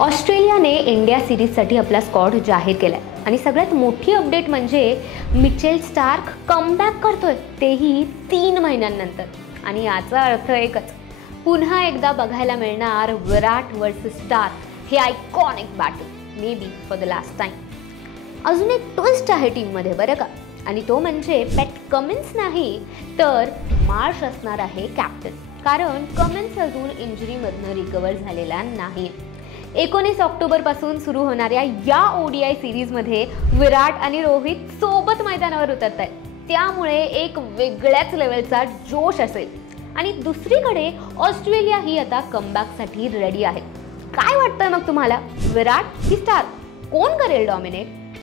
ऑस्ट्रेलियाने इंडिया सिरीजसाठी आपला स्क्वॉड जाहीर केलाय आणि सगळ्यात मोठी अपडेट म्हणजे मिचेल स्टार्क कमबॅक करतोय, तेही 3 महिन्यांनंतर. आणि याचा अर्थ एकच, पुन्हा एकदा बघायला मिळणार विराट वर्सेस स्टार्क हे iconic battle, may be for the last time. अजून एक ट्विस्ट आहे टीममध्ये बरं का, आणि तो म्हणजे पॅट कमिन्स नाही तर मार्श असणार आहे कॅप्टन. कारण कमिन्स अजून इंजुरीमधनं रिकवर झालेला नाही. 19 ऑक्टोबरपासून सुरू होणाऱ्या या ODI सिरीजमध्ये विराट आणि रोहित सोबत मैदानावर उतरत आहेत, त्यामुळे एक वेगळ्याच लेवलचा जोश असेल. आणि दुसरीकडे ऑस्ट्रेलिया ही आता कमबॅकसाठी रेडी आहे. काय वाटतंय मग तुम्हाला, विराट की स्टार्क, कोण करेल डॉमिनेट?